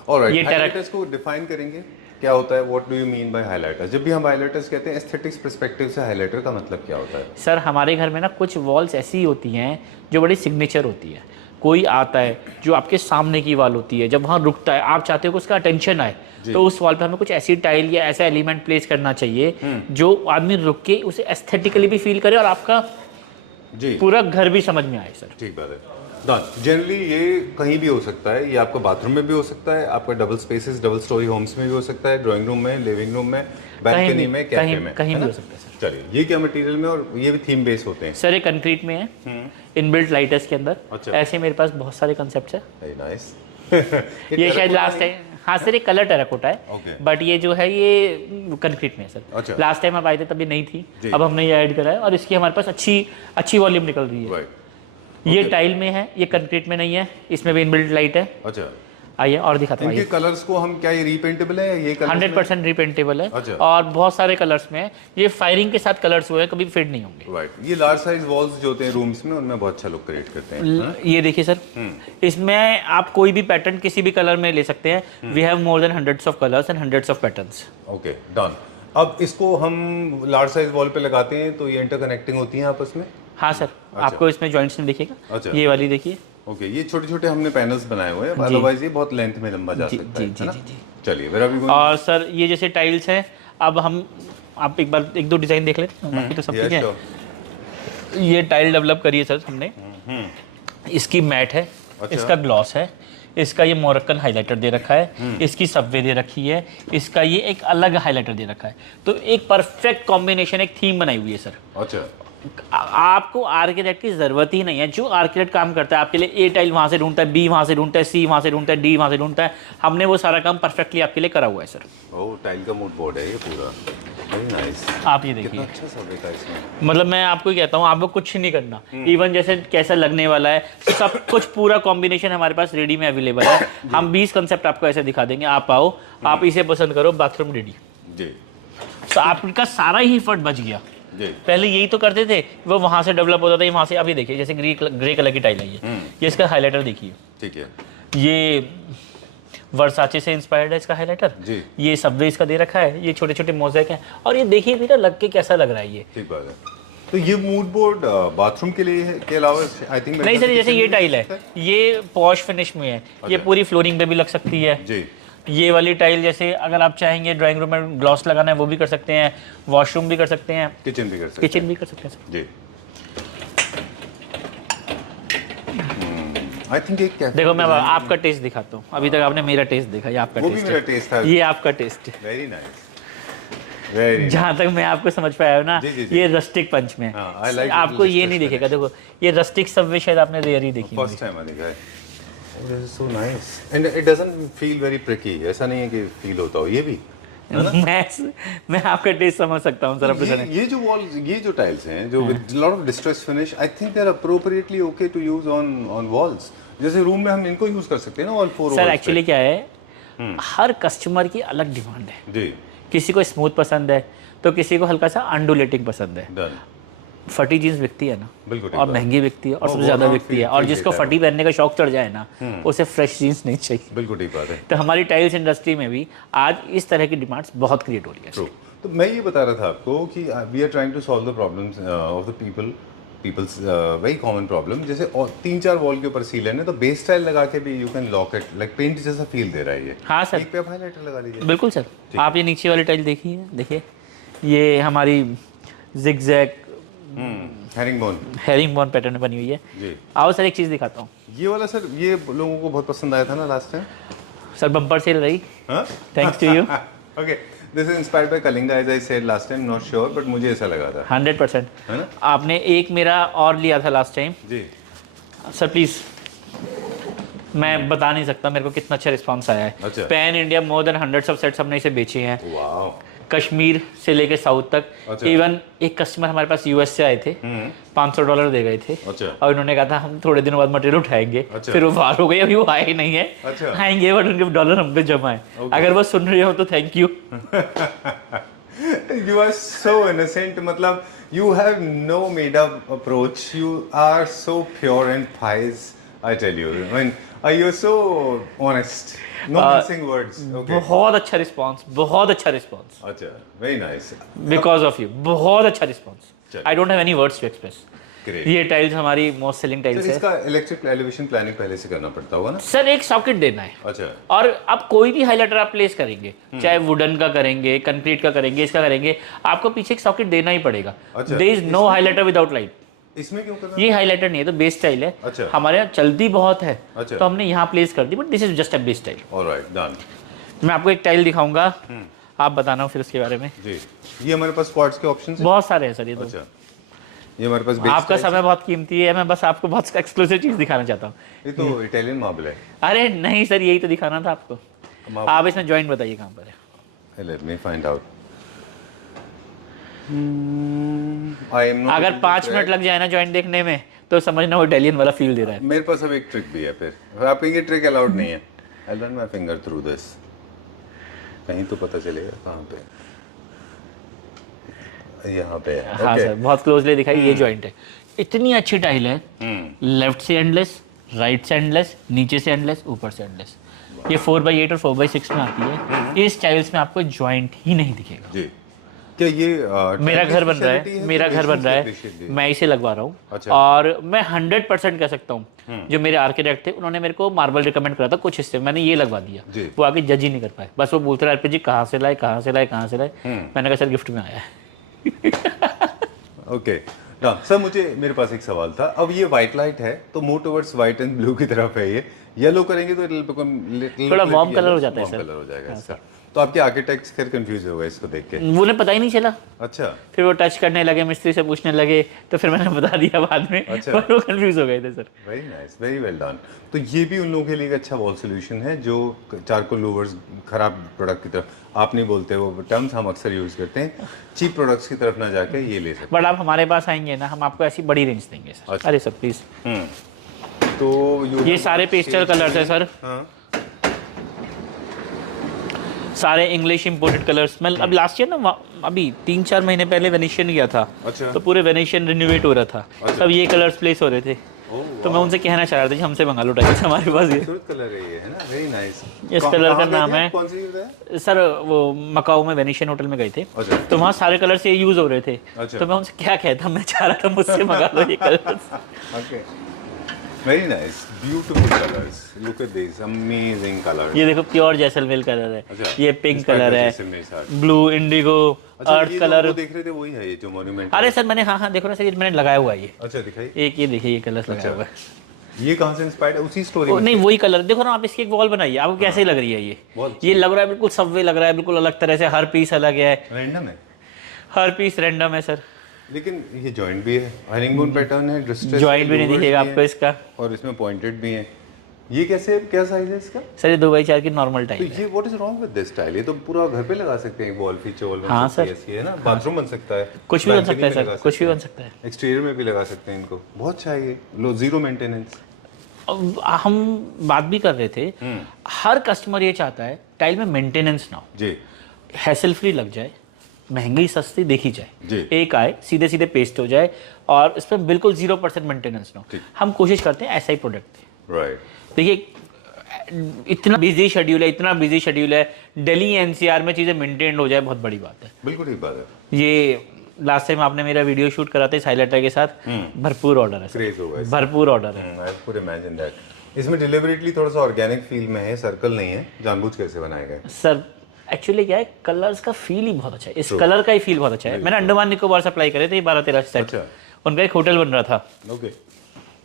ऑलराइट, ये हाइलाइटर्स को डिफाइन करेंगे, क्या होता है? What do you mean by highlighters? जब भी हम हाइलाइटर्स कहते हैं एस्थेटिक्स पर्सपेक्टिव से हाइलाइटर का मतलब क्या होता है? सर हमारे घर में ना कुछ वॉल्स ऐसी होती हैं जो बड़ी सिग्नेचर होती है। कोई आता है जो आपके सामने की वॉल होती है, जब वहाँ रुकता है, आप चाहते हो कि उसका अटेंशन आए, तो उस वॉल पे हमें कुछ ऐसी टाइल या ऐसा एलिमेंट प्लेस करना चाहिए जो आदमी रुक के उसे एस्थेटिकली भी फील करे और आपका पूरा घर भी समझ में आए। सर ठीक बात है। जनरली ये कहीं भी हो सकता है, ये आपका बाथरूम में भी हो सकता है, आपका double spaces double story homes में भी हो सकता है, ड्राइंग रूम में, लिविंग रूम में, बैल्कनी में, कैफे में, कहीं है भी ना? हो सकता है सर। चलिए, ये क्या मटेरियल में, और ये भी थीम बेस होते हैं? सर ये कंक्रीट में है, इनबिल्ट लाइट है इसके अंदर। अच्छा। ऐसे मेरे पास बहुत सारे कंसेप्ट है। Very nice. ये शायद लास्ट टाइम, हाँ सर ये कलर टेराकोटा है, Okay. बट ये जो है ये कंक्रीट में है सर। अच्छा। लास्ट टाइम आप आए थे तब ये नहीं थी, जी। अब हमने ये ऐड करा है और इसकी हमारे पास अच्छी वॉल्यूम निकल रही है। राइट। ये टाइल में है, ये कंक्रीट में नहीं है, इसमें भी इनबिल्ट लाइट है। अच्छा, आइए और दिखाता हूँ। इनके कलर्स को हम क्या, ये रीपेंटेबल है या ये कलर 100% रिपेंटेबल है। अच्छा। और बहुत सारे कलर्स में है, ये फायरिंग के साथ कलर्स हुए हैं, कभी फेड नहीं होंगे। राइट। ये लार्ज साइज वॉल्स जो होते हैं रूम्स में, उनमें बहुत अच्छा लुक क्रिएट करते हैं। ये देखिए सर, इसमें आप कोई भी पैटर्न किसी भी कलर में ले सकते हैं। We have more than hundreds of colours and hundreds of patterns. Okay, done. अब इसको हम लार्ज साइज वॉल पे लगाते हैं तो ये इंटरकनेक्टिंग होती हैं आपस में? हाँ सर, आपको इसमें जॉइंट्स में दिखेगा। अच्छा। ये वाली देखिए। ओके, ये छोटे छोटे हमने पैनल्स बनाए हुए हैं, अदरवाइज ये बहुत लेंथ में लंबा जा सकता है, है ना? चलिए, वेर आर वी गोइंग? और सर ये जैसे टाइल्स हैं, अब हम आप एक बार एक दो डिजाइन देख लेते हैं, बाकी तो सब ठीक है। ये टाइल डेवलप करी है सर हमने। इसकी मैट है, अच्छा। इसका ग्लॉस है, इसका ये मोरक्कन हाइलाइटर दे रखा है, इसकी सबवे दे रखी है, इसका ये एक अलग हाइलाइटर दे रखा है। तो एक परफेक्ट कॉम्बिनेशन, एक थीम बनाई हुई है सर। अच्छा, आपको आर्किटेक्ट की जरूरत ही नहीं है। जो आर्किटेक्ट काम करता है आपके लिए, ए टाइल वहां से ढूंढता है, बी वहां से ढूंढता है, सी वहां से ढूंढता है, डी वहां से ढूंढता है, हमने वो सारा काम परफेक्टली आपके लिए करा हुआ है सर। ओह, टाइल का मूड बोर्ड है ये पूरा। Very nice. आप ये कितना देखिए, अच्छा सर्वे का इसमें। मतलब मैं आपको ही कहता हूँ, आपको कुछ नहीं करना। इवन जैसे कैसा लगने वाला है, सब कुछ पूरा कॉम्बिनेशन हमारे पास रेडी में अवेलेबल है। हम 20 कंसेप्ट आपको ऐसे दिखा देंगे, आप आओ, आप इसे पसंद करो, बाथरूम रेडी। जी तो आपका सारा ही एफर्ट बच गया। जी। पहले यही तो करते थे, वो वहां से डेवलप होता था, ये वहां से। अभी देखिए जैसे ग्रे कलर की टाइल है ये इसका हाइलाइटर देखिए। ठीक है। ये वर्साचे से इंस्पायर्ड है इसका हाइलाइटर जी। ये सबवे इसका दे रखा है, ये छोटे छोटे मोज़ेक हैं। और ये देखिए भी ना, लग के कैसा लग रहा है ये। ठीक बात है। तो ये मूड बोर्ड बाथरूम के लिए है के अलावा आई थिंक नहीं सर, जैसे ये टाइल है, ये पॉश फिनिश में है, ये पूरी फ्लोरिंग पे भी लग सकती है। जी। ये वाली टाइल जैसे अगर आप चाहेंगे ड्राइंग रूम में ग्लॉस लगाना है वो भी कर सकते हैं, वॉशरूम भी कर सकते हैं, किचन भी कर सकते किचन भी कर सकते हैं। जी। आई थिंक एक कैफे, देखो मैं आपका टेस्ट दिखाता हूँ। अभी तक आपने मेरा टेस्ट देखा, ये आपका वो भी टेस्ट मेरा है। टेस्ट था। ये आपका टेस्ट है। Very nice, very. जहाँ तक मैं आपको समझ पाया हूँ ना, जी, जी, जी। ये रस्टिक पंच में हाँ, I like आपको little ये नहीं distress दिखेगा। देखो ये रस्टिक सबवे शायद आपने रेयर ही देखी फर्स्ट टाइम आई देखा है। This is so nice and it doesn't feel very pricky। ऐसा नहीं है कि फील होता हो ये भी। मैं आपका टेस्ट समझ सकता हूँ सर अपने। ये जो वॉल्स, ये जो टाइल्स हैं जो with lot of distress finish, I think they are appropriately okay to use on walls. जैसे रूम में हम इनको यूज कर सकते हैं ना, ऑल फोर। सर एक्चुअली क्या है, हर कस्टमर की अलग डिमांड है। जी। किसी को स्मूथ पसंद है तो किसी को हल्का सा अंडुलेटिंग पसंद है। डन। फटी जीन्स बिकती है ना, बिल्कुल ठीक और बात। महंगी बिकती है और सबसे वो ज्यादा not बिकती है। feel- और feel जिसको देता है फटी पहनने का शौक चढ़ जाए ना, उसे फ्रेश जीन्स नहीं चाहिए। बिल्कुल ठीक बात है। तो हमारी टाइल्स इंडस्ट्री में भी आज इस तरह की डिमांड्स बहुत क्रिएट हो रही है। ट्रू। तो मैं ये बता रहा था आपको कि we are trying to solve the problems of the peoples very common problem. जैसे 3-4 वॉल के ऊपर सीलन है तो बेस टाइल लगा के भी you can lock it, like paint जैसा फील दे रहा है ये। हाँ सर, एक पे आप हाइलाइटर लगा लीजिए। बिल्कुल सर। आप ये नीचे वाली टाइल देखिए, देखिए ये हमारी जिगजैग हेरिंगबोन पैटर्न में बनी हुई है। जी। आओ सर एक चीज़ दिखाता हूँ। ये वाला सर, ये लोगों को बहुत पसंद आया था ना last time. Sir bumper sale रही, हाँ, thanks to you. Okay, this is inspired by Kalinga as I said last time, not sure but मुझे ऐसा लगा था। 100%। है ना? आपने एक मेरा और लिया था लास्ट टाइम। जी। सर प्लीज़, मैं बता नहीं सकता मेरे को कितना अच्छा रिस्पांस आया है। अच्छा। Pan India more than hundreds of sets हमने इसे बेचे हैं, वाओ। कश्मीर से लेके साउथ तक। अच्छा। इवन एक कस्टमर हमारे पास यूएस से आए थे, $500 दे गए थे। अच्छा। और इन्होंने कहा था हम थोड़े दिनों बाद मटेरियल उठाएंगे। अच्छा। फिर वो बाहर हो गए, अभी वो आए ही नहीं है। अच्छा। आएंगे बट उनके डॉलर हम पे जमा है। अगर वो सुन रहे हो तो thank you. You are so innocent, मतलब you have no made up approach, you are so pure and pious, I tell you. I mean, you're so honest, no missing words. Okay. बहुत अच्छा रिस्पॉन्स, बहुत अच्छा response. अच्छा, very nice. Because of you, बहुत अच्छा response. चलिए। I don't have any words to express. Great. ये tiles हमारी मोस्ट सेलिंग सर टाइल्स है। इसका इलेक्ट्रिक एलिवेशन प्लानिंग पहले से करना पड़ता होगा ना? सर एक सॉकेट देना है, अच्छा। और आप कोई भी हाइलाइटर आप प्लेस करेंगे, चाहे वुडन का करेंगे, कंक्रीट का करेंगे, इसका करेंगे, आपको पीछे एक सॉकेट देना ही पड़ेगा। अच्छा। There is no highlighter without light. इसमें क्यों करना? ये हाईलाइटर नहीं है, तो बेस स्टाइल है। अच्छा। हमारे यहाँ चलती बहुत है, अच्छा। तो हमने यहाँ प्लेस कर दी, but this is just a base style. Alright, done. मैं आपको एक टाइल दिखाऊंगा, आप बताना फिर उसके बारे में। जी, ये हमारे पास क्वार्ट्स के ऑप्शंस हैं। बहुत सारे हैं सर ये तो। अच्छा, ये हमारे पास बेस आपका स्टाइल समय बहुत कीमती है, मैं बस आपको बहुत एक्सक्लूसिव चीज दिखाना चाहता हूँ। ये तो इटालियन मार्बल है। अरे नहीं सर, यही तो दिखाना था आपको। आप इसमें जॉइंट बताइए कहाँ पर है। Let me find out. I am not. अगर 5 मिनट लग जाए ना जॉइंट देखने में, तो समझना वो इटालियन वाला फील दे रहा है। मेरे पास अब एक ट्रिक भी है, फिर आप ये ट्रिक अलाउड नहीं है। I run my finger through this, कहीं तो पता चलेगा कहाँ पे। यहाँ पे है। हाँ सर, बहुत क्लोजली दिखाई। ये जॉइंट है, इतनी अच्छी टाइल है। हम्म, लेफ्ट से एंडलेस, राइट से एंडलेस, नीचे से एंडलेस, ऊपर से एंडलेस। ये 4x8 और 4x6 में आती है। इस टाइल्स में आपको जॉइंट ही नहीं दिखेगा। जी। क्या ये मेरा घर बन रहा है, मेरा घर बन रहा है, मैं इसे लगवा रहा हूँ। अच्छा। और मैं 100% कह सकता हूँ, जो मेरे आर्किटेक्ट थे उन्होंने मेरे को मार्बल रिकमेंड करा था कुछ हिस्से, मैंने ये लगवा दिया। जी। वो आगे जज ही नहीं कर पाए, बस वो बोलते रहे जी कहाँ से लाए, कहाँ से लाए, कहाँ से लाए। मैंने कहा सर गिफ्ट में आया है। ओके सर, मुझे मेरे पास एक सवाल था। अब ये व्हाइट लाइट है तो more towards white and blue की तरफ है। ये येलो करेंगे तो थोड़ा वार्म कलर हो जाता है सर। कलर हो जाएगा इसका। तो आपके आर्किटेक्ट्स फिर कंफ्यूज हो गए इसको देख के। उन्हें पता ही नहीं चला। अच्छा। फिर वो टच करने लगे, मिस्त्री से पूछने लगे, तो फिर मैंने बता दिया बाद में। अच्छा। पर वो कंफ्यूज हो गए थे sir. Very nice, very well done. तो ये भी उन लोगों के लिए एक अच्छा वॉल सोल्यूशन है जो चारकोल लूवर्स खराब प्रोडक्ट की तरफ, आप नहीं बोलते वो टर्म्स, हम अक्सर यूज करते हैं, चीप प्रोडक्ट्स की तरफ ना जाके ये ले सकते बट आप हमारे पास आएंगे ना, हम आपको ऐसी बड़ी रेंज देंगे सर। अच्छा। अरे सर प्लीज। हैं। तो ये सारे पेस्टल कलर्स है सर। हाँ। सारे इंग्लिश इंपोर्टेड कलर्स। मैं अब लास्ट ईयर ना, अभी 3-4 महीने पहले वेनेशियन गया था। अच्छा। तो पूरे वेनेशियन रिन्यूएट हो रहा था। अच्छा। तब ये कलर्स प्लेस हो रहे थे। तो मैं उनसे कहना चाह रहा था कि हमसे मंगा लो टाइल्स, हमारे पास ये खूबसूरत कलर है ये, है ना? Very nice. इस कलर का नाम है, कौन सी है सर वो मकाऊ में वेनेशियन होटल में गए थे। अच्छा। तो वहाँ सारे कलर से यूज हो रहे थे। अच्छा। तो मैं उनसे क्या कहता, मैं चाह रहा था मुझसे मंगा लो ये colours. Okay, very nice, beautiful colours, look at this amazing colours. ये देखो प्योर जैसलमेर कलर है। अच्छा। ये पिंक कलर है, जैसलमेर साथ। ब्लू, इंडिगो, अर्थ ये कलर। वो देख रहे थे वही है ये जो मॉन्यूमेंट। अरे सर मैंने, हाँ देखो ना सर, ये मैंने लगाया हुआ है ये। अच्छा, दिखाई। एक ये देखिए, ये कलर लगाया हुआ है। ये कहाँ से इंस्पायर्ड है? उसी स्टोरी में? नहीं वही कलर देखो ना आप, इसकी एक वॉल बनाइए, आपको कैसे लग रही है ये लग रहा है बिल्कुल सबवे लग रहा है, बिल्कुल अलग तरह से, हर पीस अलग है, रैंडम है, हर पीस रैंडम है सर। लेकिन ये जॉइंट भी है, हरिंगबोन पैटर्न है, डिस्ट्रेस जॉइंट भी नहीं दिखेगा आपको इसका, और इसमें पॉइंटेड भी है। ये कैसे, क्या साइज है इसका? सर ये 2x4 की नॉर्मल तो टाइप है। ये what is wrong with this style? ये तो पूरा घर पे लगा सकते हैं, वॉल फीचर वॉल हाँ सर, ऐसी है ना, बाथरूम बन सकता है, कुछ भी बन balcony सकता है में सर, लगा कुछ भी सकते बन हैं, सकता है। एक्सटीरियर में भी लगा सकते हैं इनको, बहुत अच्छा है ये, लो जीरो मेंटेनेंस। अब हम बात भी कर रहे थे, हर कस्टमर ये चाहता है टाइल में मेंटेनेंस ना हो, जी, हैसल फ्री लग जाए, महंगी सस्ती देखी जाए, जी। एक आए सीधे सीधे पेस्ट हो जाए, और इस पर बिल्कुल 0% मेंटेनेंस ना हो। हम कोशिश करते हैं ऐसा ही प्रोडक्ट दें। राइट। देखिए इतना बिजी शेड्यूल है, इतना बिजी शेड्यूल है, दिल्ली एनसीआर में चीज़ें मेंटेन हो जाए, बहुत बड़ी बात है। बिल्कुल ठीक बात है। ये लास्ट टाइम आपने मेरा वीडियो शूट करा था इस हाईलाइटर के साथ, भरपूर ऑर्डर है सर, क्रेज होगा इसका। भरपूर ऑर्डर है। I could imagine that. इसमें डिलिबरेटली थोड़ा सा ऑर्गेनिक फील में है, सर्कल नहीं है, जानबूझ कैसे बनाया गया है। सर एक्चुअली क्या है, कलर्स का फील ही बहुत अच्छा है, इस कलर का ही फील बहुत अच्छा है। मैंने अंडमान निकोबार सप्लाई करे थे 12-13 सेट। अच्छा। उनका एक होटल बन रहा था। ओके,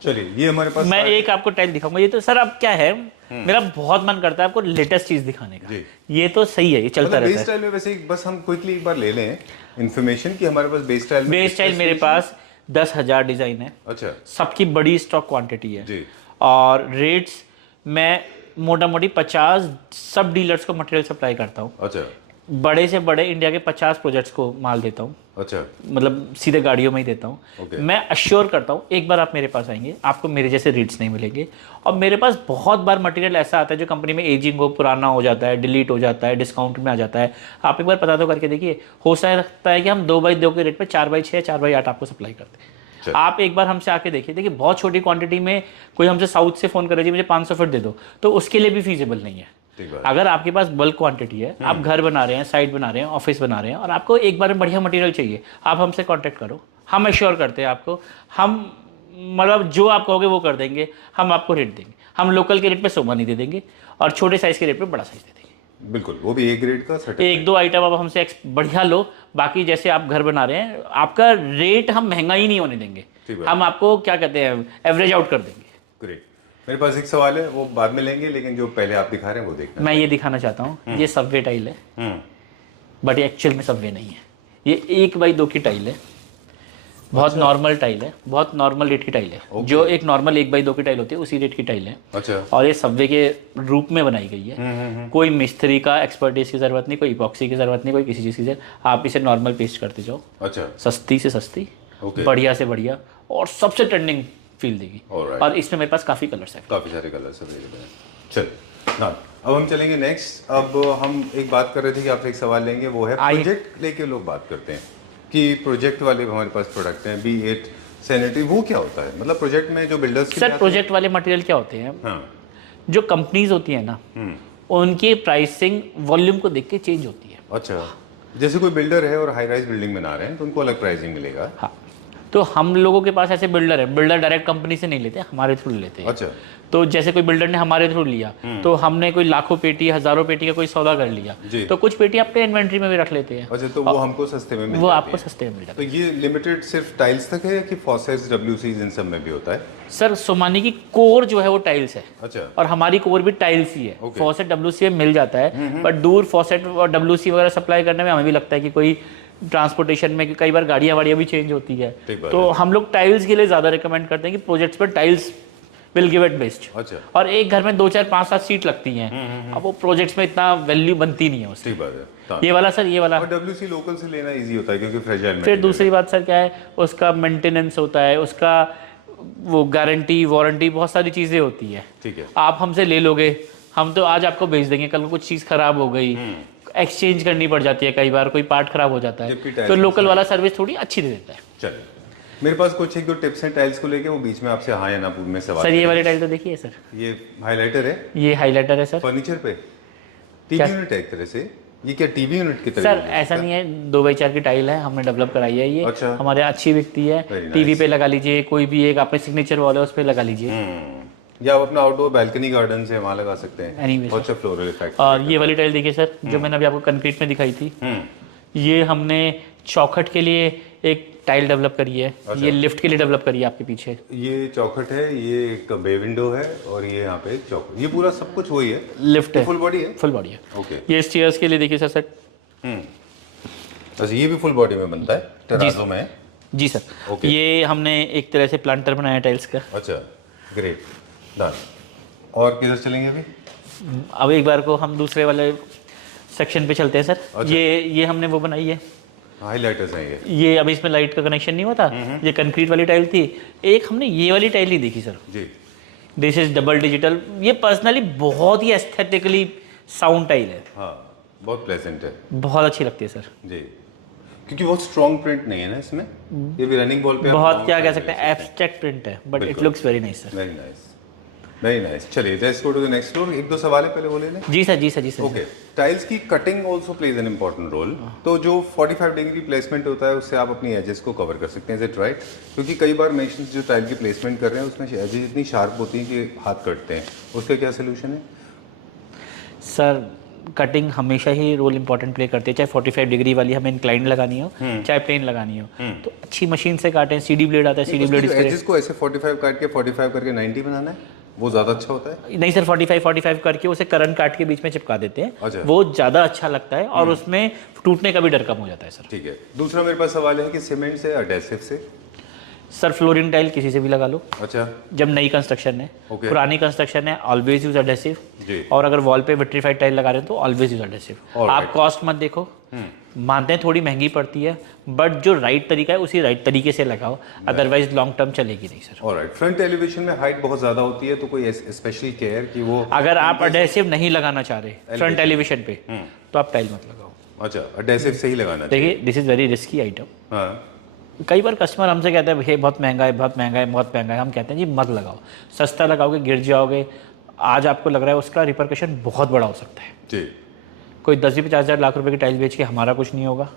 चलिए ये हमारे पास मैं एक आपको टाइल दिखाऊंगा। ये तो सर अब क्या है, मेरा बहुत मन करता है आपको लेटेस्ट चीज दिखाने का। जी। ये तो सही है, ये चलता मतलब रहता बेस है। स्टाइल में वैसे बस हम क्विकली एक बार ले लें इन्फॉर्मेशन कि हमारे पास बेस स्टाइल में बेस स्टाइल मेरे पास 10,000 डिजाइन है, अच्छा सबकी बड़ी स्टॉक क्वांटिटी है जी, और रेट्स मैं मोटा मोटी 50 सब डीलर्स को मटेरियल सप्लाई करता हूँ। अच्छा बड़े से बड़े इंडिया के 50 प्रोजेक्ट्स को माल देता हूँ, अच्छा, मतलब सीधे गाड़ियों में ही देता हूँ। Okay. मैं अश्योर करता हूँ एक बार आप मेरे पास आएंगे आपको मेरे जैसे रेट्स नहीं मिलेंगे। और मेरे पास बहुत बार मटेरियल ऐसा आता है जो कंपनी में एजिंग हो, पुराना हो जाता है, डिलीट हो जाता है, डिस्काउंट में आ जाता है। आप एक बार पता तो करके देखिए, हो सकता है कि हम 2x2 के रेट पे 4x6 4x8 आपको सप्लाई करते हैं। आप एक बार हमसे आके देखिए बहुत छोटी क्वांटिटी में कोई हमसे साउथ से फोन करे जी मुझे 500 फीट दे दो, तो उसके लिए भी फीजिबल नहीं है। अगर आपके पास बल्क क्वांटिटी है, आप घर बना रहे हैं, साइट बना रहे हैं, ऑफिस बना रहे हैं, और आपको एक बार में बढ़िया मटेरियल चाहिए, आप हमसे कांटेक्ट करो, हम एश्योर करते हैं आपको, हम मतलब जो आप कहोगे वो कर देंगे, हम आपको रेट देंगे। हम लोकल के रेट पे सोमा नहीं दे देंगे और छोटे साइज के रेट पे बड़ा साइज दे देंगे। बिल्कुल, वो भी ए ग्रेड का सर्टिफाइड। 1-2 आइटम आप हमसे बढ़िया लो, बाकी जैसे आप घर बना रहे हैं आपका रेट हम महंगा ही नहीं होने देंगे। ठीक है। हम आपको क्या कहते हैं एवरेज आउट कर देंगे। ग्रेट। मेरे पास एक सवाल है, वो बाद में लेंगे, लेकिन जो पहले आप दिखा रहे हैं वो देखना। मैं ये दिखाना चाहता हूँ, ये सबवे टाइल है, बट ये एक्चुअल में सबवे नहीं है। ये 1x2 की टाइल है, बहुत नॉर्मल टाइल है, बहुत नॉर्मल रेट की टाइल है। जो एक नॉर्मल 1x2 की टाइल होती है उसी रेट की टाइल है। अच्छा। और ये सबवे के रूप में बनाई गई है। कोई मिस्त्री का एक्सपर्टीज की जरूरत नहीं, कोई इपॉक्सी की जरूरत नहीं, कोई किसी चीज़ की जरूरत। आप इसे नॉर्मल पेस्ट करते जाओ। अच्छा। सस्ती से सस्ती, बढ़िया से बढ़िया, और सबसे ट्रेंडिंग फील देगी। और इसमें मेरे पास काफ़ी कलर्स हैं, काफ़ी सारे कलर्स अवेलेबल हैं। चल ना, अब हम चलेंगे नेक्स्ट। अब हम एक बात कर रहे थे कि आपसे एक सवाल लेंगे, वो है प्रोजेक्ट लेके लोग बात करते हैं कि प्रोजेक्ट वाले हमारे पास प्रोडक्ट हैं, बी इट सैनिटरी, वो क्या होता है? मतलब प्रोजेक्ट में जो बिल्डर्स सर, प्रोजेक्ट वाले मटेरियल क्या होते हैं? हाँ। जो कंपनीज होती है ना, उनकी प्राइसिंग वॉल्यूम को देख के चेंज होती है। अच्छा, जैसे कोई बिल्डर है और हाई राइज बिल्डिंग बना रहे हैं तो उनको अलग प्राइसिंग मिलेगा। हाँ, तो हम लोगों के पास ऐसे बिल्डर है, बिल्डर डायरेक्ट कंपनी से नहीं लेते, हमारे थ्रू लेते हैं। अच्छा। तो जैसे कोई बिल्डर ने हमारे थ्रू लिया, तो हमने कोई लाखों पेटी, हजारों पेटी का कोई सौदा कर लिया, तो कुछ पेटी अपने इन्वेंट्री में भी रख लेते हैं। अच्छा, तो वो हमको सस्ते में मिल वो जाती आपको है। सस्ते में मिल जाता तो ये लिमिटेड सिर्फ टाइल्स तक है कि फॉसेट्स, डब्ल्यूसीज इन सब में भी होता है? है। सर, सोमानी की कोर जो है वो टाइल्स है। अच्छा। और हमारी कोर भी टाइल्स ही है। फॉसेट डब्ल्यूसी में मिल जाता है, बट दूर फॉसेट और डब्ल्यूसी वगैरह सप्लाई करने में हमें भी लगता है कि कोई ट्रांसपोर्टेशन में कई बार गाड़ियाँ वाड़ियाँ भी चेंज होती है, तो हम लोग टाइल्स के लिए ज़्यादा रिकमेंड करते हैं कि प्रोजेक्ट्स पर tiles will give it best. अच्छा। और एक घर में 2 4 5 7 सीट लगती हैं, अब वो प्रोजेक्ट्स में इतना वैल्यू बनती नहीं है उसकी। ठीक बात है। ये वाला सर, ये वाला। और डब्ल्यूसी लोकल से लेना इजी होता है क्योंकि फ्रेजाइल। फिर दूसरी बात सर क्या है, उसका मेंटेनेंस होता है, उसका वो गारंटी वारंटी, बहुत सारी चीज़ें होती है। ठीक है। आप हमसे ले लोगे, हम तो आज आपको भेज देंगे, कल को कुछ चीज़ खराब हो गई, एक्सचेंज करनी पड़ जाती है, कई बार कोई पार्ट खराब हो जाता है, तो लोकल वाला सर्विस थोड़ी अच्छी दे देता है। चलिए, मेरे पास कुछ एक दो टिप्स हैं टाइल्स को लेके, वो बीच में आपसे हाँ या ना में सवाल। सर, ये वाली टाइल तो देखिए सर, ये हाइलाइटर है, ये हाइलाइटर है सर। फर्नीचर पे टीवी यूनिट है एक तरह से, ये क्या टीवी यूनिट की तरह? सर ऐसा नहीं है, 2x4 की टाइल है, हमने डेवलप कराई है ये। अच्छा। हमारे अच्छी बिकती है, टीवी पे लगा लीजिए, कोई भी एक आपने सिग्नेचर वॉल है उस पर लगा लीजिए, या आप अपना आउटडोर बैल्कनी गार्डन से वहाँ लगा सकते हैं। Anyway, बहुत अच्छा फ्लोरल इफेक्ट। और ये वाली टाइल देखिए सर, जो मैंने अभी आपको कंक्रीट में दिखाई थी, ये हमने चौखट के लिए एक टाइल डेवलप करी है। अच्छा। ये लिफ्ट के लिए डेवलप करी है आपके पीछे। ये चौखट है, ये एक बे विंडो है, और ये यहाँ पे चौखट, ये पूरा सब कुछ वही है। लिफ्ट है, फुल बॉडी है। फुल बॉडी है। ओके। ये स्टेयर्स के लिए देखिए सर सेट। अच्छा, ये भी फुल बॉडी में बनता है, टेराजो में? जी सर। ये हमने एक तरह से प्लांटर बनाया टाइल्स का। अच्छा, ग्रेट, डन। और किधर चलेंगे अभी? अब एक बार को हम दूसरे वाले सेक्शन पे चलते हैं सर। अच्छा। ये हमने वो बनाई है, हाइलाइटर्स हैं ये अभी इसमें लाइट का कनेक्शन नहीं होता, ये कंक्रीट वाली टाइल थी। एक हमने ये वाली टाइल ही देखी सर जी, दिस इज डबल डिजिटल। ये पर्सनली बहुत ही एस्थेटिकली साउंड टाइल है। हाँ, बहुत प्लेजेंट है, बहुत अच्छी लगती है सर जी, क्योंकि बहुत स्ट्रॉन्ग प्रिंट नहीं है ना इसमें, ये भी रनिंग वॉल पे बहुत क्या कह सकते हैं, एब्स्ट्रैक्ट प्रिंट है, but it looks very nice sir. Very nice, very nice. चलिए, let's go to the next floor. एक दो सवाल है, पहले वो ले लें। जी सर, जी सर, जी सर। ओके, टाइल्स की cutting also plays an important role. तो जो 45 डिग्री प्लेसमेंट होता है, उससे आप अपनी एजेस को कवर कर सकते हैं, इज इट राइट? क्योंकि कई बार मेशंस जो टाइल की प्लेसमेंट कर रहे हैं उसमें एजेस इतनी शार्प होती हैं कि हाथ कटते हैं, उसका क्या सोल्यूशन है? सर, कटिंग हमेशा ही रोल इंपॉर्टेंट प्ले करती है, चाहे 45 डिग्री वाली हमें इंक्लाइन लगानी हो, चाहे प्लेन लगानी हो, तो अच्छी मशीन से काटें। सीडी ब्लेड आता है, सीडी ब्लेड एजेस को ऐसे 45 काट के 45 करके 90 बनाना है, वो ज़्यादा अच्छा होता है? नहीं सर, 45 करके उसे करंट काट के बीच में चिपका देते हैं। अच्छा। वो ज़्यादा अच्छा लगता है और उसमें टूटने का भी डर कम हो जाता है सर। ठीक है। दूसरा मेरे पास सवाल है कि सीमेंट से, एडेसिव से? सर, फ्लोरिंग टाइल किसी से भी लगा लो। अच्छा। जब नई कंस्ट्रक्शन है, पुरानी कंस्ट्रक्शन है, ऑलवेज यूज एडेसिव। और अगर वॉल पे विट्रीफाइड टाइल लगा रहे हैं तो ऑलवेज यूज एडेसिव। आप कॉस्ट मत देखो, मानते हैं थोड़ी महंगी पड़ती है, बट जो राइट तरीका है उसी राइट तरीके से लगाओ, अदरवाइज लॉन्ग टर्म चलेगी नहीं सर। ऑलराइट। फ्रंट एलिवेशन में हाइट बहुत ज़्यादा होती है, तो कोई स्पेशल केयर कि वो, अगर आप एडेसिव नहीं लगाना चाह रहे फ्रंट एलिवेशन पे, तो आप टाइल मत लगाओ। अच्छा, एडेसिव से ही लगाना चाहिए। देखिए, this is very risky item. हाँ, कई बार कस्टमर हमसे कहते हैं, भैया बहुत महंगा है, बहुत महंगा है, बहुत महंगा है। हम कहते हैं जी मत लगाओ, सस्ता लगाओगे गिर जाओगे, आज आपको लग रहा है उसका रिपरकशन बहुत बड़ा हो सकता है जी। कोई 10-50 हज़ार लाख रुपए की टाइल बेच के हमारा कुछ नहीं होगा,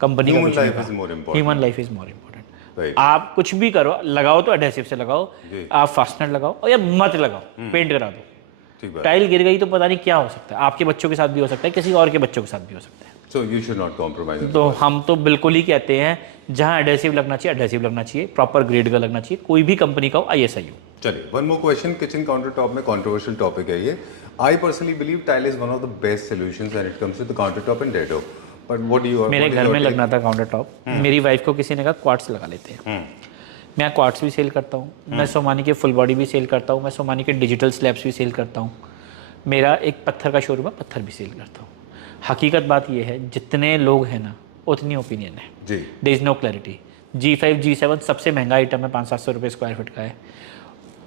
कंपनी का कुछ नहीं होगा। Human life is more important. आप कुछ भी करो, लगाओ तो एडेसिव से लगाओ, आप फास्टनर लगाओ, और या मत लगाओ, पेंट करा दो। टाइल गिर गई तो पता नहीं क्या हो सकता है, आपके बच्चों के साथ भी हो सकता है, किसी और के बच्चों के साथ भी हो सकता है। So you should not compromise. तो हम तो बिल्कुल ही कहते हैं जहाँ एडहेसिव लगना चाहिए एडहेसिव लगना चाहिए, प्रॉपर ग्रेड का लगना चाहिए, कोई भी कंपनी का हो, ISI हो। चलिए, one more question, kitchen counter top में कंट्रोवर्शियल टॉपिक है ये। I personally believe tile is one of the best solutions when it comes to the counter top and dado, but what do you? मेरे घर में लगना था counter top, मेरी wife को किसी ने कहा क्वार्ट्स लगा लेते हैं। मैं क्वार्ट्स भी सेल करता हूँ, मैं सोमानी के फुल बॉडी भी सेल करता हूँ, मैं सोमानी के डिजिटल स्लैब्स भी सेल करता हूँ, मेरा एक पत्थर का शोरूम है, पत्थर भी सेल करता हूँ। हकीकत बात ये है, जितने लोग हैं ना उतनी ओपिनियन है जी। There is no clarity. G5 G7 सबसे महंगा आइटम है, 500-700 रुपये स्क्वायर फीट का है,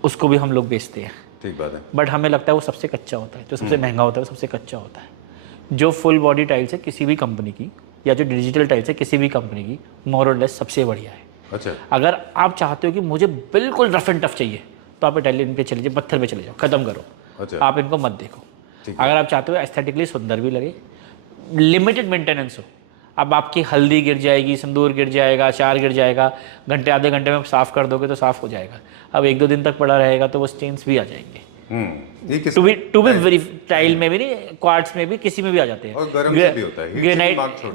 उसको भी हम लोग बेचते हैं। ठीक बात है। बट हमें लगता है वो सबसे कच्चा होता है, जो सबसे महंगा होता है वो सबसे कच्चा होता है। जो फुल बॉडी टाइल्स है किसी भी कंपनी की, या जो डिजिटल टाइल्स है किसी भी कंपनी की, मोर और लेस सबसे बढ़िया है। अच्छा, अगर आप चाहते हो कि मुझे बिल्कुल रफ एंड टफ चाहिए तो आप इटालियन पे चले जाओ, पत्थर पे चले जाओ, खत्म करो। अच्छा, आप इनको मत देखो। अगर आप चाहते हो एस्थेटिकली सुंदर भी लगे, लिमिटेड मेंटेनेंस हो, अब आपकी हल्दी गिर जाएगी, सिंदूर गिर जाएगा, अचार गिर जाएगा, घंटे आधे घंटे में साफ़ कर दोगे तो साफ़ हो जाएगा। अब 1-2 दिन तक पड़ा रहेगा तो वो स्टेन्स भी आ जाएंगे। ये किस टू बी वेरी टाइल में भी नहीं, क्वार्ट्स में भी, किसी में भी आ जाते हैं। और गर्म से भी होता है,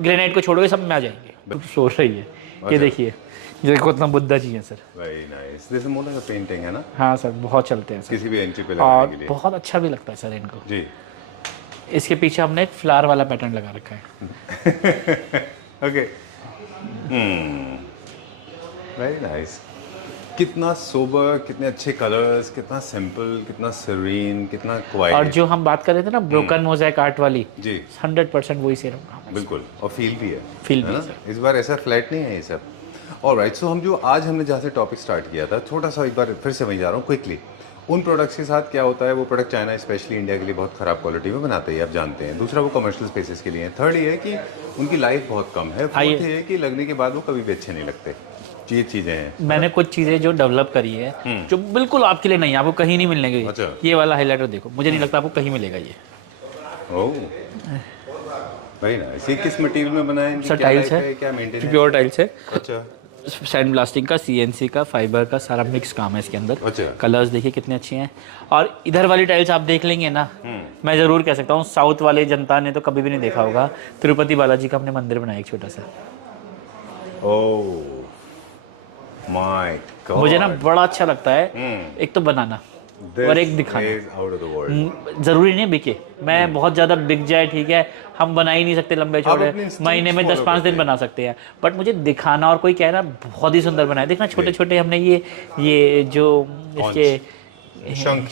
ग्रेनाइट को छोड़ोगे सब में आ जाएंगे। सो रही है ये देखिए, ये देखो बुद्धा जी हैं sir. Very nice, this is more like a painting है ना? हाँ सर, बहुत चलते हैं सर, किसी भी एंट्री पे लगाने के और लिए बहुत अच्छा भी लगता है सर इनको जी। इसके पीछे हमने एक फ्लावर वाला पैटर्न लगा रखा है। Okay, very nice. कितना सोबर, कितने अच्छे कलर्स, कितना सिंपल, कितना सीरीन, कितना क्वाइट। और जो हम बात कर रहे थे ना ब्रोकन मोज़ेक आर्ट वाली, जी 100% वही से रखा बिल्कुल, और फील भी है, फील भी है है ना? सर। इस बार ऐसा फ्लैट नहीं है ये सब। ऑलराइट, सो हम जो आज हमने जहाँ से टॉपिक स्टार्ट किया था, छोटा सा एक बार फिर से वहीं जा रहा हूँ क्विकली। उन प्रोडक्ट्स के साथ क्या होता है, वो प्रोडक्ट चाइना स्पेशली इंडिया के लिए बहुत ख़राब क्वालिटी में बनाते हैं, आप जानते हैं। दूसरा, वो कमर्शियल स्पेसेस के लिए है। थर्ड ये है कि उनकी लाइफ बहुत कम है। फोर्थ ये है कि लगने के बाद वो कभी भी अच्छे नहीं लगते। ये चीज़ें हैं। मैंने कुछ चीज़ें जो डेवलप करी है जो बिल्कुल आपके लिए नहीं है, आपको कहीं नहीं मिलने गई। अच्छा। ये वाला हाइलाइटर देखो, मुझे नहीं लगता आपको कहीं मिलेगा ये। ओह भाई ना, इसी किस मटेरियल में बना है? सर टाइल्स है, क्या मेंटेन है? प्योर टाइल्स है। अच्छा, सैंड ब्लास्टिंग का, CNC का, फाइबर का सारा मिक्स काम है इसके अंदर। अच्छा। कलर्स देखिए कितने अच्छे हैं। और इधर वाली टाइल्स आप देख लेंगे ना, मैं ज़रूर कह सकता हूँ साउथ वाले जनता ने तो कभी भी नहीं देखा होगा। तिरुपति बालाजी का हमने मंदिर बनाया एक छोटा सा। ओह माय गॉड, मुझे ना बड़ा अच्छा लगता है, एक तो बनाना और एक दिखाना। Out of the world. जरूरी नहीं बिके, मैं बहुत ज़्यादा बिक जाए ठीक है, हम बना ही नहीं सकते लंबे चौड़े, महीने में 10-5 दिन बना सकते हैं, बट मुझे दिखाना और कोई कह रहा बहुत ही सुंदर बनाया। देखना छोटे छोटे हमने ये जो इसके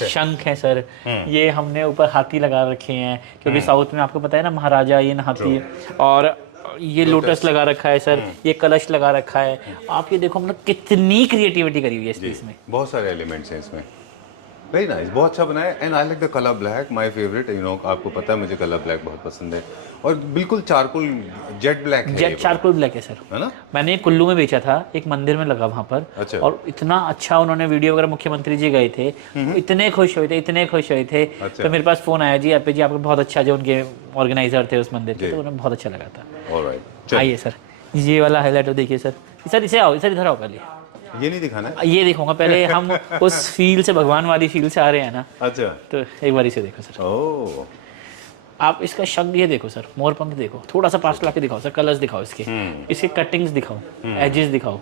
शंख है सर, ये हमने ऊपर हाथी लगा रखे हैं, क्योंकि साउथ में आपको पता है ना महाराजा ये हाथी है। और ये लोटस लगा रखा है सर, ये कलश लगा रखा है। आप ये देखो, मतलब कितनी क्रिएटिविटी करी हुई है इस चीज़ में। बहुत सारे एलिमेंट्स हैं इसमें। वेरी नाइस, बहुत अच्छा बनाया। And I like the colour black, my favourite. You know, आपको पता है मुझे कलर ब्लैक बहुत पसंद है। और बिल्कुल चारकोल जेट ब्लैक है, जेट चारकोल ब्लैक है सर, है ना? मैंने कुल्लू में बेचा था, एक मंदिर में लगा वहाँ पर। अच्छा। और इतना अच्छा उन्होंने वीडियो वगैरह, मुख्यमंत्री जी गए थे, इतने खुश हुए थे, इतने खुश हुए थे। अच्छा। तो मेरे पास फोन आया, जी आप जी आपको बहुत अच्छा, जो उनके ऑर्गेनाइजर थे उस मंदिर के, तो उन्हें बहुत अच्छा लगा था। ऑलराइट, आइए सर, ये वाला हाईलाइटर देखिए सर। सर इसे आओ, सर इधर आओ पहले। ये नहीं दिखाना है? ये दिखाऊंगा पहले। हम उस फील से, भगवान वाली फील से आ रहे हैं ना। अच्छा, तो एक बार इसे देखो सर। ओह, आप इसका शंख ये देखो सर, मोर पंख देखो, थोड़ा सा पास लाके दिखाओ सर, कलर्स दिखाओ इसके, इसके कटिंग्स दिखाओ, एजेस दिखाओ।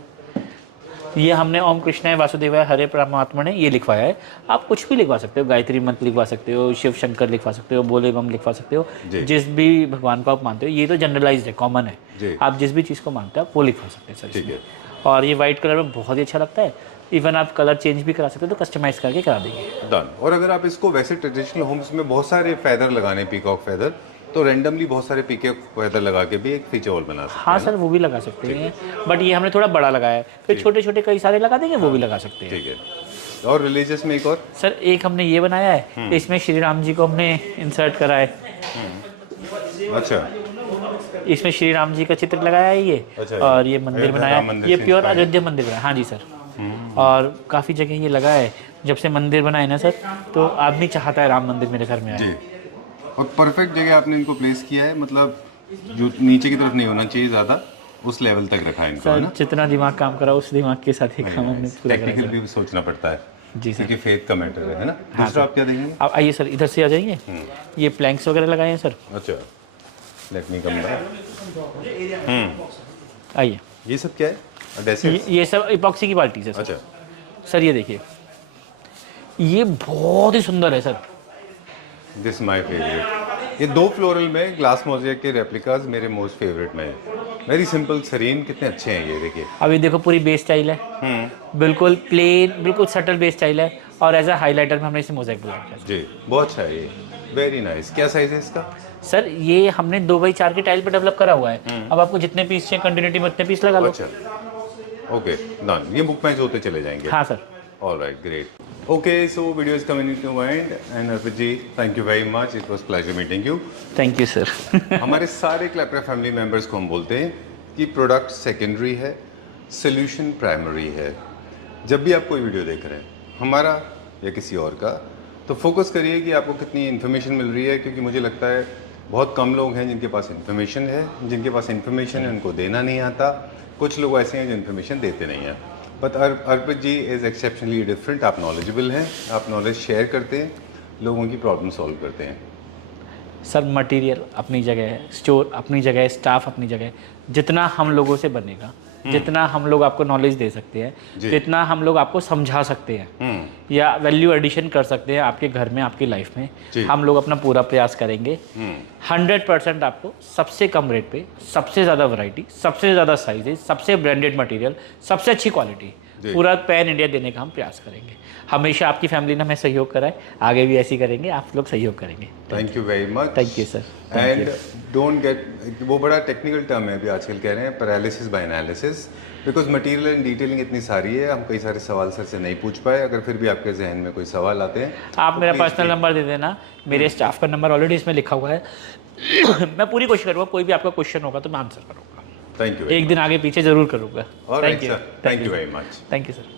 ये हमने ओम कृष्णाय वासुदेवाय हरे परमात्मने ये लिखवाया है। आप कुछ भी लिखवा सकते हो, गायत्री मंत्र लिखवा सकते हो, शिव शंकर लिखवा सकते हो, बोले बम लिखवा सकते हो, जिस भी भगवान को आप मानते हो। ये तो जनरलाइज्ड है, कॉमन है, आप जिस भी चीज़ को मानते हो आप वो लिखवा सकते हैं सर। ठीक है। और ये वाइट कलर में बहुत ही अच्छा लगता है। इवन आप कलर चेंज भी करा सकते हो, तो कस्टमाइज करके करा देंगे। डन। और अगर आप इसको वैसे ट्रेडिशनल होम्स में बहुत सारे फैदर लगाने, पीकॉक फैदर, तो रैंडमली बहुत सारे पीकॉक फैदर लगा के भी एक फीचर वॉल बना सकते हैं। हाँ सर, वो भी लगा सकते हैं, बट ये हमने थोड़ा बड़ा लगाया है। फिर छोटे छोटे कई सारे लगा देंगे, वो भी लगा सकते हैं। ठीक है। और रिलीजियस में एक और सर, एक हमने ये बनाया है, इसमें श्री राम जी को हमने इंसर्ट करा है। अच्छा, इसमें श्री राम जी का चित्र लगाया है ये। अच्छा, और ये मंदिर बनाया है, ये प्योर अयोध्या मंदिर बनाया। हाँ जी सर। और काफ़ी जगह ये लगा है। जब से मंदिर बनाए ना सर, तो आदमी चाहता है राम मंदिर मेरे घर में आए। जी। और परफेक्ट जगह आपने इनको प्लेस किया है, मतलब जो नीचे की तरफ नहीं होना चाहिए ज़्यादा, उस लेवल तक रखा है इनको, है सर ना? जितना दिमाग काम करा उस दिमाग के साथ ही काम हमने पूरा करा टेक्निकल है। भी सोचना पड़ता है जी सर। क्योंकि फेथ का मैटर है ना। दूसरा आप क्या देंगे? आप आइए सर, इधर से आ जाइए। ये प्लैंक्स वगैरह लगाए हैं सर। अच्छा, लेट मी कम बैक। आइए, ये सब क्या है? Adhesives? ये सब इपॉक्सी की बाल्टी है सर। अच्छा, सर ये देखिए, ये बहुत ही सुंदर है सर। This my favourite. ये 2 फ्लोरल में ग्लास मोज़ेक के रेप्लिकास मेरे मोस्ट फेवरेट में है। वेरी सिंपल, सरीन, कितने अच्छे हैं ये, देखिए। अभी देखो पूरी बेस स्टाइल है, बिल्कुल प्लेन, बिल्कुल सटल बेस स्टाइल है, और एज अ हाईलाइटर में हमने इसे मोज़ेक बुला दिया जी, बहुत अच्छा है ये, वेरी नाइस। क्या साइज है इसका? सर। ये हमने 2x4 की टाइल पे डेवलप करा हुआ है। अब आपको जितने पीस चाहिए कंटिन्यूटी में उतने पीस लगा लो। अच्छा, ओके, डन। ये बुक मैच होते चले जाएंगे। हाँ sir. All right, great. Okay, so video is coming to an end, and Arpit ji, thank you very much. It was pleasure meeting you. Thank you sir. हमारे सारे क्लैपरा family members को हम बोलते हैं कि प्रोडक्ट सेकेंडरी है, solution primary है। जब भी आप कोई वीडियो देख रहे हैं, हमारा या किसी और का, तो फोकस करिए कि आपको कितनी इन्फॉर्मेशन मिल रही है, क्योंकि मुझे लगता है बहुत कम लोग हैं जिनके पास इन्फॉर्मेशन है। जिनके पास इन्फॉर्मेशन है उनको देना नहीं आता। कुछ लोग ऐसे हैं जो इन्फॉर्मेशन देते नहीं हैं। But Arpit ji is exceptionally different. आप नॉलेजेबल हैं, आप नॉलेज शेयर करते हैं, लोगों की प्रॉब्लम सॉल्व करते हैं। सर मटेरियल अपनी जगह है, स्टोर अपनी जगह है, स्टाफ अपनी जगह है। जितना हम लोगों से बनेगा, जितना हम लोग आपको नॉलेज दे सकते हैं, जितना हम लोग आपको समझा सकते हैं या वैल्यू एडिशन कर सकते हैं आपके घर में, आपकी लाइफ में, हम लोग अपना पूरा प्रयास करेंगे। 100% आपको सबसे कम रेट पे, सबसे ज़्यादा वैरायटी, सबसे ज़्यादा साइजेज, सबसे ब्रांडेड मटेरियल, सबसे अच्छी क्वालिटी, पूरा पैन इंडिया देने का हम प्रयास करेंगे। हमेशा आपकी फैमिली ने हमें सहयोग करा है, आगे भी ऐसी करेंगे, आप लोग सहयोग करेंगे। Thank you very much. Thank you sir. And don't get, वो बड़ा टेक्निकल टर्म है अभी आजकल कह रहे हैं, paralysis by analysis, because material and detailing इतनी सारी है, हम कई सारे सवाल सर से नहीं पूछ पाए। अगर फिर भी आपके जहन में कोई सवाल आते हैं, आप तो मेरा please पर्सनल नंबर दे देना, मेरे स्टाफ का नंबर ऑलरेडी इसमें लिखा हुआ है। मैं पूरी कोशिश करूँगा, कोई भी आपका क्वेश्चन होगा तो मैं आंसर करूँगा। Thank you. एक दिन आगे पीछे जरूर करूँगा। Thank you very much. Thank you sir.